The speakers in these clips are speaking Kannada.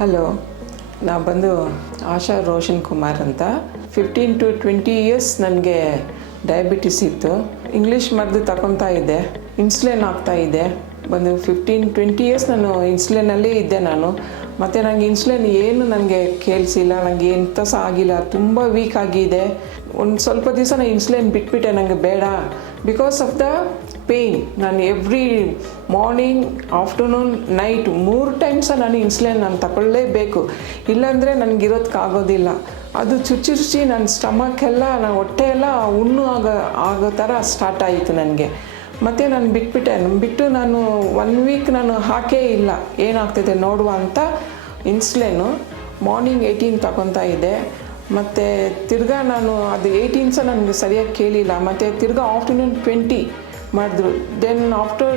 ಹಲೋ, ನಾ ಬಂದು ಆಶಾ ರೋಷನ್ ಕುಮಾರ್ ಅಂತ. 15 to 20 ಇಯರ್ಸ್ ನನಗೆ ಡಯಾಬಿಟಿಸ್ ಇತ್ತು. ಇಂಗ್ಲೀಷ್ ಮದ್ದು ತಗೊತಾ ಇದ್ದೆ, ಇನ್ಸುಲಿನ್ ಆಗ್ತಾ ಇದೆ. ಬಂದು 15-20 ಇಯರ್ಸ್ ನಾನು ಇನ್ಸುಲಿನಲ್ಲಿ ಇದ್ದೆ ನಾನು. ಮತ್ತು ನನಗೆ ಇನ್ಸುಲಿನ್ ಏನು ನನಗೆ ಕೇಳಿಸಿಲ್ಲ, ನನಗೆ ಎಂಥ ಸಹ ಆಗಿಲ್ಲ, ತುಂಬ ವೀಕ್ ಆಗಿದೆ. ಒಂದು ಸ್ವಲ್ಪ ದಿವಸ ನಾನು ಇನ್ಸುಲಿನ್ ಬಿಟ್ಬಿಟ್ಟೆ, ನನಗೆ ಬೇಡ ಬಿಕಾಸ್ ಆಫ್ ದ ಪೇಯ್ನ್. ನಾನು every morning, afternoon, night 3 times ನಾನು ಇನ್ಸುಲಿನ್ ನಾನು ತಗೊಳ್ಳೇಬೇಕು, ಇಲ್ಲಾಂದರೆ ನನಗಿರೋದಕ್ಕಾಗೋದಿಲ್ಲ. ಅದು ಚುಚ್ಚಿ ನನ್ನ ಸ್ಟಮಕ್ಕೆಲ್ಲ, ನನ್ನ ಹೊಟ್ಟೆ ಎಲ್ಲ ಹುಣ್ಣು ಆಗೋ ಥರ ಸ್ಟಾರ್ಟ್ ಆಯಿತು ನನಗೆ. ಮತ್ತು ನಾನು ಬಿಟ್ಟು ನಾನು 1 ವೀಕ್ ನಾನು ಹಾಕೇ ಇಲ್ಲ, ಏನಾಗ್ತಿದೆ ನೋಡುವ ಅಂತ ಇನ್ಸುಲಿನ್ನು ಮಾರ್ನಿಂಗ್ 18 ತಗೊತಾ ಇದ್ದೆ. ಮತ್ತು ತಿರ್ಗಾ ನಾನು ಅದು 18 ಸಹ ನನಗೆ ಸರಿಯಾಗಿ ಕೇಳಿಲ್ಲ. ಮತ್ತು ತಿರ್ಗಾ ಆಫ್ಟರ್ನೂನ್ 20 ಮಾಡಿದ್ರು. ದೆನ್ ಆಫ್ಟರ್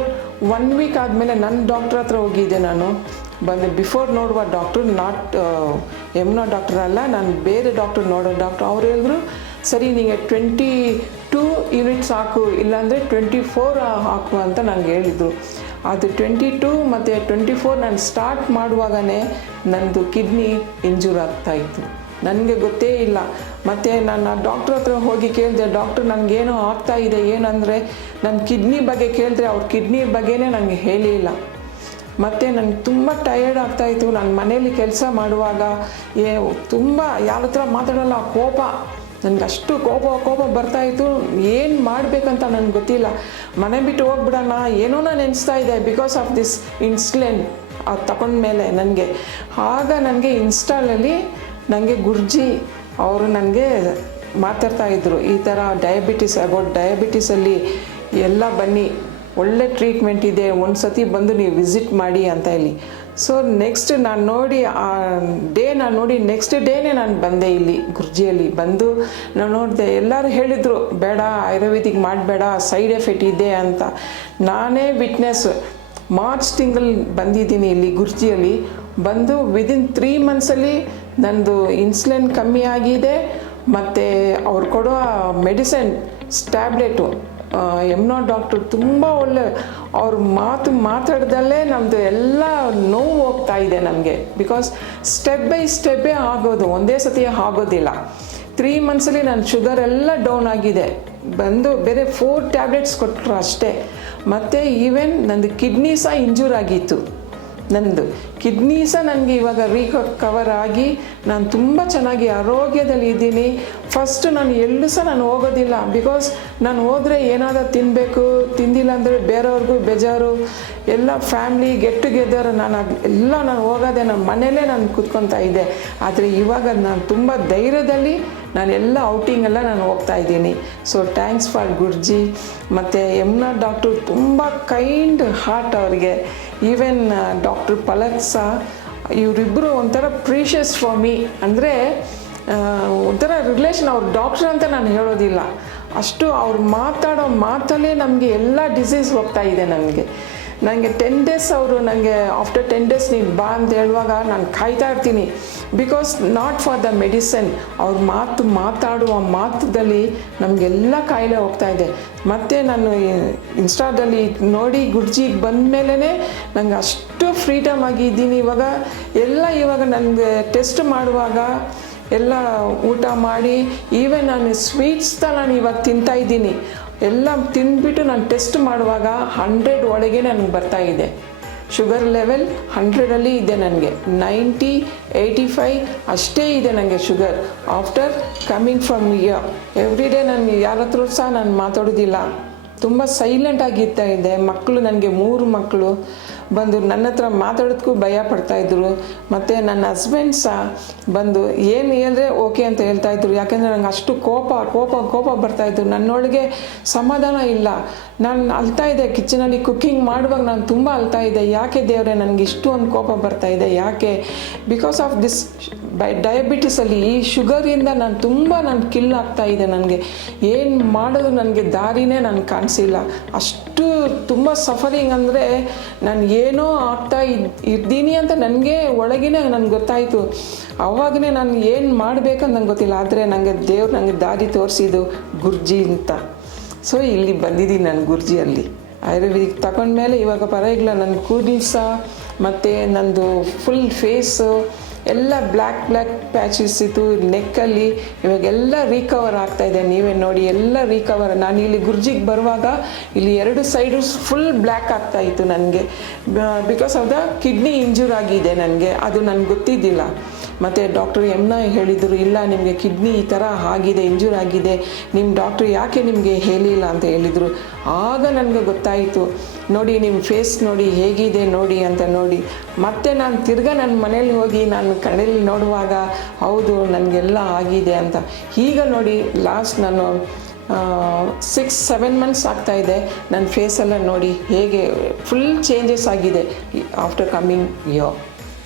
1 ವೀಕ್ ಆದಮೇಲೆ ನನ್ನ ಡಾಕ್ಟ್ರ್ ಹತ್ರ ಹೋಗಿದ್ದೆ ನಾನು. ಬಂದು ಬಿಫೋರ್ ನೋಡುವ ಡಾಕ್ಟ್ರು, ನಾಟ್ ಯಮುನಾ ಡಾಕ್ಟರ್ ಅಲ್ಲ, ನಾನು ಬೇರೆ ಡಾಕ್ಟ್ರ್ ನೋಡೋ ಡಾಕ್ಟ್ರು. ಅವ್ರು ಹೇಳಿದ್ರು, ಸರಿ ನಿಮಗೆ 22 ಯೂನಿಟ್ಸ್ ಹಾಕು, ಇಲ್ಲಾಂದರೆ 24 ಹಾಕು ಅಂತ ನನಗೆ ಹೇಳಿದರು. ಅದು 22 ಮತ್ತು 24 ನಾನು ಸ್ಟಾರ್ಟ್ ಮಾಡುವಾಗಲೇ ನನ್ನದು ಕಿಡ್ನಿ ಇಂಜೂರ್ ಆಗ್ತಾಯಿತ್ತು. ನನಗೆ ಗೊತ್ತೇ ಇಲ್ಲ. ಮತ್ತು ನಾನು ಡಾಕ್ಟ್ರ್ ಹತ್ರ ಹೋಗಿ ಕೇಳಿದೆ, ಡಾಕ್ಟ್ರ್ ನನಗೇನೋ ಆಗ್ತಾಯಿದೆ, ಏನಂದರೆ ನನ್ನ ಕಿಡ್ನಿ ಬಗ್ಗೆ ಕೇಳಿದ್ರೆ ಅವ್ರ ಕಿಡ್ನಿ ಬಗ್ಗೆನೇ ನನಗೆ ಹೇಳಿಲ್ಲ. ಮತ್ತು ನನಗೆ ತುಂಬ ಟಯರ್ಡ್ ಆಗ್ತಾಯಿತ್ತು. ನಾನು ಮನೇಲಿ ಕೆಲಸ ಮಾಡುವಾಗ ತುಂಬ ಯಾರ ಹತ್ರ ಮಾತಾಡೋಲ್ಲ, ಕೋಪ, ನನಗೆ ಅಷ್ಟು ಕೋಪ ಬರ್ತಾಯಿತ್ತು. ಏನು ಮಾಡಬೇಕಂತ ನನಗೆ ಗೊತ್ತಿಲ್ಲ. ಮನೆ ಬಿಟ್ಟು ಹೋಗ್ಬಿಡೋಣ ಏನೋ ನೆನೆಸ್ತಾ ಇದೆ ಬಿಕಾಸ್ ಆಫ್ ದಿಸ್ ಇನ್ಸುಲಿನ್ ಅದು ತಗೊಂಡ್ಮೇಲೆ ನನಗೆ. ಆಗ ನನಗೆ ಇನ್ಸ್ಟಾಲಲ್ಲಿ ನನಗೆ ಗುರ್ಜಿ ಅವರು ನನಗೆ ಮಾತಾಡ್ತಾಯಿದ್ರು, ಈ ಥರ ಡಯಾಬಿಟಿಸಲ್ಲಿ ಎಲ್ಲ ಬನ್ನಿ, ಒಳ್ಳೆ ಟ್ರೀಟ್ಮೆಂಟ್ ಇದೆ, ಒಂದು ಸತಿ ಬಂದು ನೀವು ವಿಸಿಟ್ ಮಾಡಿ ಅಂತ ಹೇಳಿ. ಸೊ ನೆಕ್ಸ್ಟ್ ನಾನು ನೋಡಿ ನೆಕ್ಸ್ಟ್ ಡೇನೇ ನಾನು ಬಂದೆ ಇಲ್ಲಿ ಗುರ್ಜಿಯಲ್ಲಿ ಬಂದು. ನಾನು ನೋಡಿದೆ, ಎಲ್ಲರೂ ಹೇಳಿದರು ಬೇಡ ಆಯುರ್ವೇದಿಕ್ ಮಾಡಬೇಡ, ಸೈಡ್ ಎಫೆಕ್ಟ್ ಇದೆ ಅಂತ. ನಾನೇ ವಿಟ್ನೆಸ್. ಮಾರ್ಚ್ ತಿಂಗಳಲ್ಲಿ ಬಂದಿದ್ದೀನಿ ಇಲ್ಲಿ ಗುರ್ಜಿಯಲ್ಲಿ. ಬಂದು ವಿದಿನ್ 3 ಮಂತ್ಸಲ್ಲಿ ನಂದು ಇನ್ಸುಲಿನ್ ಕಮ್ಮಿ ಆಗಿದೆ. ಮತ್ತು ಅವ್ರು ಕೊಡೋ ಮೆಡಿಸಿನ್ ಟ್ಯಾಬ್ಲೆಟು, ಯಮುನಾ ಡಾಕ್ಟ್ರು ತುಂಬ ಒಳ್ಳೆ, ಅವ್ರ ಮಾತಾಡ್ದಲ್ಲೇ ನಮ್ಮದು ಎಲ್ಲ ನೋವು ಹೋಗ್ತಾ ಇದೆ ನಮಗೆ. ಬಿಕಾಸ್ ಸ್ಟೆಪ್ ಬೈ ಸ್ಟೆಪ್ಪೇ ಆಗೋದು, ಒಂದೇ ಸತಿ ಆಗೋದಿಲ್ಲ. 3 ಮಂತ್ಸಲ್ಲಿ ನನ್ನ ಶುಗರ್ ಎಲ್ಲ ಡೌನ್ ಆಗಿದೆ. ಬಂದು ಬೇರೆ 4 ಟ್ಯಾಬ್ಲೆಟ್ಸ್ ಕೊಟ್ಟರು ಅಷ್ಟೇ. ಮತ್ತು ಈವನ್ ನಂದು ಕಿಡ್ನಿ ಸಹ ಇಂಜೂರ್ ಆಗಿತ್ತು. ನಂದು ಕಿಡ್ನಿ ಸಹ ನನಗೆ ಇವಾಗ ರಿಕವರ್ ಆಗಿ ನಾನು ತುಂಬ ಚೆನ್ನಾಗಿ ಆರೋಗ್ಯದಲ್ಲಿ ಇದ್ದೀನಿ. ಫಸ್ಟ್ ನಾನು ಎಲ್ಲೂ ಸಹ ನಾನು ಹೋಗೋದಿಲ್ಲ, ಬಿಕಾಸ್ ನಾನು ಹೋದರೆ ಏನಾದರೂ ತಿನ್ನಬೇಕು, ತಿಂದಿಲ್ಲ ಅಂದರೆ ಬೇರೆಯವ್ರಿಗೂ ಬೇಜಾರು, ಎಲ್ಲ ಫ್ಯಾಮ್ಲಿ ಗೆಟ್ ಟುಗೆದರ್. ನಾನು ಹೋಗೋದೆ ನಮ್ಮ ಮನೆಯಲ್ಲೇ ನಾನು ಕೂತ್ಕೊತಾ ಇದ್ದೆ. ಆದರೆ ಇವಾಗ ನಾನು ತುಂಬ ಧೈರ್ಯದಲ್ಲಿ ನಾನೆಲ್ಲ ಔಟಿಂಗೆಲ್ಲ ನಾನು ಹೋಗ್ತಾ ಇದ್ದೀನಿ. So thanks for Gurji. ಮತ್ತು ಯಮುನಾ ಡಾಕ್ಟ್ರು ತುಂಬ ಕೈಂಡ್ ಹಾರ್ಟ್ ಅವರಿಗೆ. ಈವನ್ ಡಾಕ್ಟ್ರ್ ಪಲಕ್ ಸಹ, ಇವರಿಬ್ಬರು ಒಂಥರ ಪ್ರೀಷಿಯಸ್ ಫಾರ್ ಮೀ. ಅಂದರೆ ಒಂಥರ ರಿಲೇಷನ್. ಅವ್ರ ಡಾಕ್ಟ್ರ್ ಅಂತ ನಾನು ಹೇಳೋದಿಲ್ಲ, ಅಷ್ಟು ಅವ್ರು ಮಾತಾಡೋ ಮಾತಲ್ಲೇ ನಮಗೆ ಎಲ್ಲ ಡಿಸೀಸ್ ಹೋಗ್ತಾ ಇದೆ ನನಗೆ. 10 ಡೇಸ್ ಅವರು ನನಗೆ ಆಫ್ಟರ್ 10 ಡೇಸ್ ನೀನು ಬಾ ಅಂತ ಹೇಳುವಾಗ ನಾನು ಕಾಯ್ತಾ ಇರ್ತೀನಿ. Because not for the medicine, ಅವ್ರ ಮಾತಾಡುವ ಮಾತದಲ್ಲಿ ನಮಗೆಲ್ಲ ಕಾಯಿಲೆ ಹೋಗ್ತಾ ಇದೆ. ಮತ್ತು ನಾನು ಇನ್ಸ್ಟಾದಲ್ಲಿ ನೋಡಿ ಗುರ್ಜಿಗೆ ಬಂದ ಮೇಲೇ ನನಗೆ ಅಷ್ಟು ಫ್ರೀಡಮ್ ಆಗಿದ್ದೀನಿ ಇವಾಗ ನನಗೆ ಟೆಸ್ಟ್ ಮಾಡುವಾಗ ಎಲ್ಲ ಊಟ ಮಾಡಿ, ಈವನ್ ನಾನು ಸ್ವೀಟ್ಸ್ ನಾನು ಇವಾಗ ತಿಂತಾಯಿದ್ದೀನಿ. ಎಲ್ಲ ತಿಂದ್ಬಿಟ್ಟು ನಾನು ಟೆಸ್ಟ್ ಮಾಡುವಾಗ 100 ಒಳಗೆ ನನಗೆ ಬರ್ತಾಯಿದೆ. ಶುಗರ್ ಲೆವೆಲ್ 100ಅಲ್ಲಿ ಇದೆ ನನಗೆ. 90, 85 ಅಷ್ಟೇ ಇದೆ ನನಗೆ sugar. After coming from here every day ನಾನು ಯಾರ ಹತ್ರ ಸಹ ನಾನು ಮಾತಾಡೋದಿಲ್ಲ, ತುಂಬ ಸೈಲೆಂಟ್ ಆಗಿರ್ತಾ ಇದೆ. ಮಕ್ಕಳು ನನಗೆ 3 ಮಕ್ಕಳು ಬಂದು ನನ್ನ ಹತ್ರ ಮಾತಾಡೋದಕ್ಕೂ ಭಯ ಪಡ್ತಾಯಿದ್ರು. ಮತ್ತು ನನ್ನ ಹಸ್ಬೆಂಡ್ ಸಹ ಬಂದು ಏನು ಹೇಳಿದ್ರೆ ಓಕೆ ಅಂತ ಹೇಳ್ತಾಯಿದ್ರು. ಯಾಕೆಂದರೆ ನಂಗೆ ಅಷ್ಟು ಕೋಪ ಬರ್ತಾಯಿದ್ರು. ನನ್ನೊಳಗೆ ಸಮಾಧಾನ ಇಲ್ಲ. ನಾನು ಅಳ್ತಾಯಿದ್ದೆ ಕಿಚನಲ್ಲಿ ಕುಕ್ಕಿಂಗ್ ಮಾಡುವಾಗ. ನಾನು ತುಂಬ ಅಳ್ತಾಯಿದ್ದೆ, ಯಾಕೆ ದೇವರೇ ನನಗೆ ಇಷ್ಟೊಂದು ಕೋಪ ಬರ್ತಾಯಿದೆ, ಯಾಕೆ? ಬಿಕಾಸ್ ಆಫ್ ದಿಸ್ ಡಯಾಬಿಟಿಸಲ್ಲಿ, ಈ ಶುಗರಿಂದ ನಾನು ಕಿಲ್ ಆಗ್ತಾಯಿದೆ. ನನಗೆ ಏನು ಮಾಡೋದು ನನಗೆ ದಾರಿನೇ ನನಗೆ ಕಾಣಿಸಿಲ್ಲ. ಅಷ್ಟು ತುಂಬ ಸಫರಿಂಗ್. ಅಂದರೆ ನಾನು ಏನೋ ಇದ್ದೀನಿ ಅಂತ ನನಗೆ ಒಳಗಿನೇ ನನಗೆ ಗೊತ್ತಾಯಿತು. ಆವಾಗಲೇ ನಾನು ಏನು ಮಾಡಬೇಕಂತ ನಂಗೆ ಗೊತ್ತಿಲ್ಲ. ಆದರೆ ದೇವ್ರು ನನಗೆ ದಾರಿ ತೋರಿಸಿದ್ದು ಗುರ್ಜಿ ಅಂತ. ಸೊ ಇಲ್ಲಿ ಬಂದಿದ್ದೀನಿ ನಾನು ಗುರ್ಜಿಯಲ್ಲಿ. ಆಯುರ್ವೇದಿಕ್ ತಗೊಂಡ್ಮೇಲೆ ಇವಾಗ ಪರವಾಗಿಲ್ಲ. ನನ್ನ ಕೂದಲು ಸಹ ಮತ್ತು ನಂದು ಫುಲ್ ಫೇಸು ಎಲ್ಲ ಬ್ಲ್ಯಾಕ್ ಪ್ಯಾಚಸ್ ಇತ್ತು ನೆಕ್ಕಲ್ಲಿ. ಇವಾಗೆಲ್ಲ ರಿಕವರ್ ಆಗ್ತಾಯಿದೆ, ನೀವೇ ನೋಡಿ ಎಲ್ಲ ರಿಕವರ್. ನಾನು ಇಲ್ಲಿ ಗುರ್ಜಿಗೆ ಬರುವಾಗ ಇಲ್ಲಿ 2 ಸೈಡು ಫುಲ್ ಬ್ಲ್ಯಾಕ್ ಆಗ್ತಾಯಿತ್ತು ನನಗೆ, because of the kidney injure ಆಗಿದೆ ನನಗೆ. ಅದು ನನಗೆ ಗೊತ್ತಿದ್ದಿಲ್ಲ. ಮತ್ತು ಡಾಕ್ಟರ್ ಎಮ್ನ ಹೇಳಿದರು, ಇಲ್ಲ ನಿಮಗೆ ಕಿಡ್ನಿ ಈ ಥರ ಆಗಿದೆ, ಇಂಜೂರ್ ಆಗಿದೆ, ನಿಮ್ಮ ಡಾಕ್ಟ್ರು ಯಾಕೆ ನಿಮಗೆ ಹೇಳಿಲ್ಲ ಅಂತ ಹೇಳಿದರು. ಆಗ ನನಗೆ ಗೊತ್ತಾಯಿತು, ನೋಡಿ ನಿಮ್ಮ ಫೇಸ್ ನೋಡಿ ಹೇಗಿದೆ ನೋಡಿ ಅಂತ ನೋಡಿ. ಮತ್ತು ನಾನು ತಿರ್ಗಾ ನನ್ನ ಮನೇಲಿ ಹೋಗಿ ನಾನು ಕಣ್ಣಲ್ಲಿ ನೋಡುವಾಗ ಹೌದು ನನಗೆಲ್ಲ ಆಗಿದೆ ಅಂತ. ಈಗ ನೋಡಿ ಲಾಸ್ಟ್ ನಾನು 6-7 ಮಂತ್ಸ್ ಆಗ್ತಾಯಿದೆ, ನನ್ನ ಫೇಸೆಲ್ಲ ನೋಡಿ ಹೇಗೆ ಫುಲ್ ಚೇಂಜಸ್ ಆಗಿದೆ ಆಫ್ಟರ್ ಕಮ್ಮಿಂಗ್ ಇಯರ್.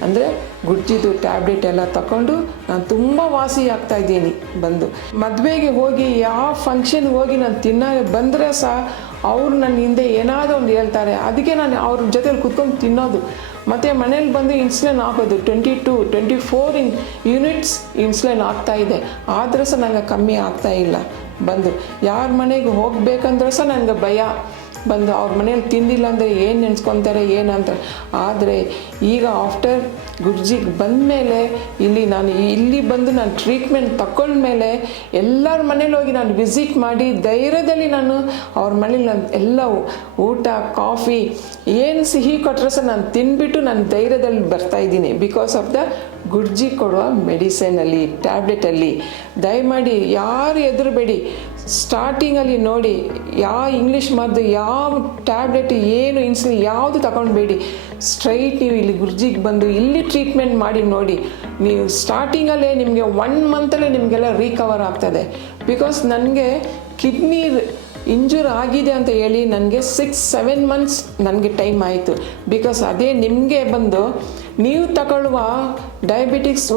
ಅಂದರೆ ಗುಡ್ಜಿದು ಟ್ಯಾಬ್ಲೆಟ್ ಎಲ್ಲ ತಗೊಂಡು ನಾನು ತುಂಬ ವಾಸಿ ಆಗ್ತಾಯಿದ್ದೀನಿ. ಬಂದು ಮದುವೆಗೆ ಹೋಗಿ ಯಾವ ಫಂಕ್ಷನ್ಗೆ ಹೋಗಿ ನಾನು ಬಂದರೆ ಸಹ ಅವರು ನನ್ನ ಹಿಂದೆ ಏನಾದರೂ ಒಂದು ಹೇಳ್ತಾರೆ, ಅದಕ್ಕೆ ನಾನು ಅವ್ರ ಜೊತೆಲಿ ಕುತ್ಕೊಂಡು ತಿನ್ನೋದು. ಮತ್ತು ಮನೇಲಿ ಬಂದು ಇನ್ಸುಲಿನ್ ಹಾಕೋದು 22-24 ಯೂನಿಟ್ಸ್ ಇನ್ಸುಲಿನ್ ಆಗ್ತಾಯಿದೆ, ಆದರೆ ಸಹ ನನಗೆ ಕಮ್ಮಿ ಆಗ್ತಾಯಿಲ್ಲ. ಬಂದು ಯಾರ ಮನೆಗೆ ಹೋಗಬೇಕಂದ್ರೆ ಸಹ ನನಗೆ ಭಯ. ಬಂದು ಅವ್ರ ಮನೇಲಿ ತಿಂದಿಲ್ಲ ಅಂದರೆ ಏನು ನೆನೆಸ್ಕೊತಾರೆ ಏನಂತ. ಆದರೆ ಈಗ ಆಫ್ಟರ್ ಗುರ್ಜಿಗೆ ಬಂದಮೇಲೆ ಇಲ್ಲಿ ಬಂದು ನಾನು ಟ್ರೀಟ್ಮೆಂಟ್ ತಗೊಂಡ್ಮೇಲೆ ಎಲ್ಲರ ಮನೇಲಿ ಹೋಗಿ ನಾನು ವಿಸಿಟ್ ಮಾಡಿ ಧೈರ್ಯದಲ್ಲಿ ನಾನು ಅವ್ರ ಮನೇಲಿ ನಾನು ಎಲ್ಲ ಊಟ ಕಾಫಿ ಏನು ಸಿಹಿ ಕೊಟ್ಟರೆ ಸಹ ನಾನು ತಿಂದ್ಬಿಟ್ಟು ನಾನು ಧೈರ್ಯದಲ್ಲಿ ಬರ್ತಾಯಿದ್ದೀನಿ. ಬಿಕಾಸ್ ಆಫ್ ದ ಗುರ್ಜಿ ಕೊಡುವ ಮೆಡಿಸನಲ್ಲಿ ಟ್ಯಾಬ್ಲೆಟಲ್ಲಿ. ದಯಮಾಡಿ ಯಾರು ಹೆದರಬೇಡಿ. ಸ್ಟಾರ್ಟಿಂಗಲ್ಲಿ ನೋಡಿ, ಯಾವ ಇಂಗ್ಲೀಷ್ ಮದ್ದು ಯಾವ ಟ್ಯಾಬ್ಲೆಟ್ ಏನು ಇನ್ಸುಲಿನ್ ಯಾವುದು ತಗೊಳ್ಬೇಡಿ. ಸ್ಟ್ರೈಟ್ ನೀವು ಇಲ್ಲಿ ಗುರ್ಜಿಗೆ ಬಂದು ಇಲ್ಲಿ ಟ್ರೀಟ್ಮೆಂಟ್ ಮಾಡಿ ನೋಡಿ. ನೀವು ಸ್ಟಾರ್ಟಿಂಗಲ್ಲೇ ನಿಮಗೆ 1 ಮಂತಲ್ಲೇ ನಿಮಗೆಲ್ಲ ರಿಕವರ್ ಆಗ್ತದೆ. ಬಿಕಾಸ್ ನನಗೆ ಕಿಡ್ನಿ ಇಂಜೂರ್ ಆಗಿದೆ ಅಂತ ಹೇಳಿ ನನಗೆ 6-7 ಮಂತ್ಸ್ ನನಗೆ ಟೈಮ್ ಆಯಿತು. ಬಿಕಾಸ್ ಅದೇ ನಿಮಗೆ ಬಂದು ನೀವು ತಗೊಳ್ಳುವ ಡಯಾಬಿಟಿಕ್ಸ್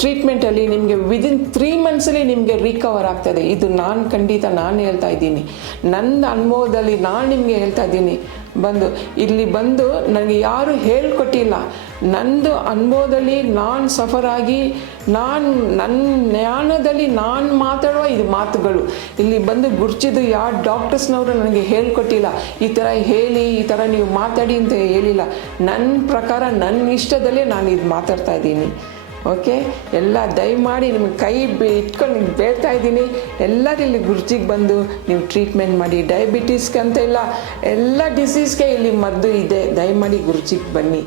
ಟ್ರೀಟ್ಮೆಂಟಲ್ಲಿ ನಿಮಗೆ ವಿದಿನ್ 3 ಮಂತ್ಸಲ್ಲಿ ನಿಮಗೆ ರಿಕವರ್ ಆಗ್ತದೆ. ಇದು ಖಂಡಿತ ನಾನು ಹೇಳ್ತಾ ಇದ್ದೀನಿ, ನನ್ನ ಅನುಭವದಲ್ಲಿ ನಾನು ನಿಮಗೆ ಹೇಳ್ತಾ ಇದ್ದೀನಿ. ಇಲ್ಲಿ ಬಂದು ನನಗೆ ಯಾರು ಹೇಳ್ಕೊಟ್ಟಿಲ್ಲ, ನಂದು ಅನುಭವದಲ್ಲಿ ನಾನು ಸಫರ್ ಆಗಿ ನನ್ನ ಜ್ಞಾನದಲ್ಲಿ ನಾನು ಮಾತಾಡುವ ಇದು ಮಾತುಗಳು. ಇಲ್ಲಿ ಬಂದು ಗುರ್ಜಿದು ಯಾವ ಡಾಕ್ಟರ್ಸ್ನವರು ನನಗೆ ಹೇಳ್ಕೊಟ್ಟಿಲ್ಲ, ಈ ಥರ ಹೇಳಿ ಈ ಥರ ನೀವು ಮಾತಾಡಿ ಅಂತ ಹೇಳಿಲ್ಲ. ನನ್ನ ಪ್ರಕಾರ ನನ್ನ ಇಷ್ಟದಲ್ಲೇ ನಾನು ಇದು ಮಾತಾಡ್ತಾ ಇದ್ದೀನಿ. ಓಕೆ, ಎಲ್ಲ ದಯಮಾಡಿ ನಿಮಗೆ ಕೈ ಇಟ್ಕೊಂಡು ಬೇಡ್ತಾ ಇದ್ದೀನಿ, ಎಲ್ಲರೂ ಇಲ್ಲಿ ಗುರ್ಜಿಗೆ ಬಂದು ನೀವು ಟ್ರೀಟ್ಮೆಂಟ್ ಮಾಡಿ. ಡಯಾಬಿಟೀಸ್ಗೆ ಅಂತ ಇಲ್ಲ, ಎಲ್ಲ ಡಿಸೀಸ್ಗೆ ಇಲ್ಲಿ ಮದ್ದು ಇದೆ. ದಯಮಾಡಿ ಗುರ್ಜಿಗೆ ಬನ್ನಿ.